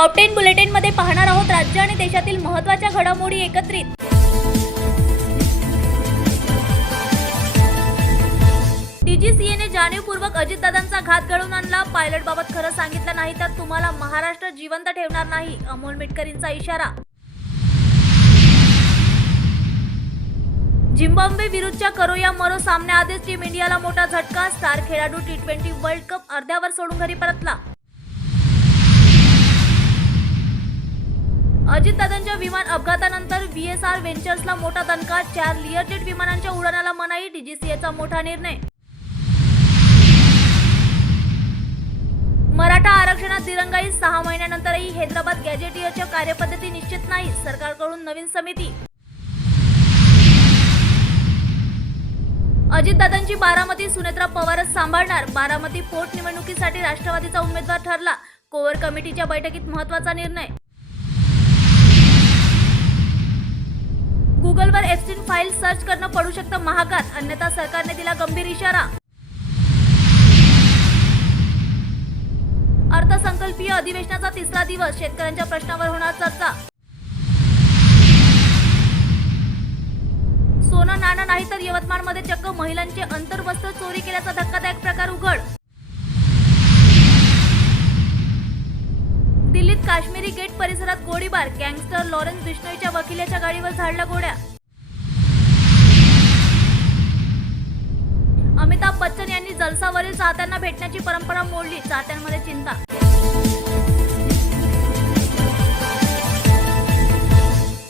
Top 10 bulletin मध्ये पाहणार आहोत राज्य आणि देशातील महत्त्वाच्या घडामोडी एकत्रित। डीजीसीएने जाणीवपूर्वक अजितदादांचा घात घडवून आणला। पायलट बाबत खरं सांगितलं नाही तर तुम्हाला महाराष्ट्र जिवंत ठेवणार नाही, अमोल मिटकरींचा इशारा। झिम्बाब्वे विरुद्धच्या करो या मरो सामन्याआधीच टीम इंडियाला मोठा झटका। स्टार खेळाडू T20 वर्ल्ड कप अर्ध्यावर सोडून घरी परतला। अजितदादांच्या विमान अपघातानंतर VSR व्हेंचर्सला मोठा दणका। 4 लिअरजेट विमानांच्या उडाणाला मनाई, डीजीसीएचा मोठा निर्णय। मराठा आरक्षणात दिरंगाई, 6 महिन्यानंतरही हैदराबाद गॅजेटियरच्या कार्यपद्धती निश्चित नाही, सरकारकडून नवीन समिती। अजितदादांची बारामती सुनेत्रा पवारच सांभाळणार। बारामती पोटनिवडणुकीसाठी राष्ट्रवादीचा उमेदवार ठरला। कोर कमिटीच्या बैठकीत महत्त्वाचा निर्णय। गुगलवर एप्स्टीन फाईल सर्च करणं पडू शकतं महागात, अन्यथा सरकारने दिला गंभीर इशारा। अर्थसंकल्पीय अधिवेशनाचा तिसरा दिवस, शेतकऱ्यांच्या प्रश्नावर होणार चर्चा। सोनं नाणं नाही तर यवतमाळमध्ये चक्क महिलांचे अंतर्वस्त्र चोरी केल्याचा धक्कादायक प्रकार उघड। दिल्लीत काश्मीरी गेट परिसरात गोळीबार, गँगस्टर लॉरेन्स बिश्नोईच्या वकिलाच्या गाडीवर झाडल्या गोळ्या। अमिताभ बच्चन यांनी जलसावरील चाहत्यांना भेटण्याची परंपरा मोडली, चाहत्यांमध्ये चिंता।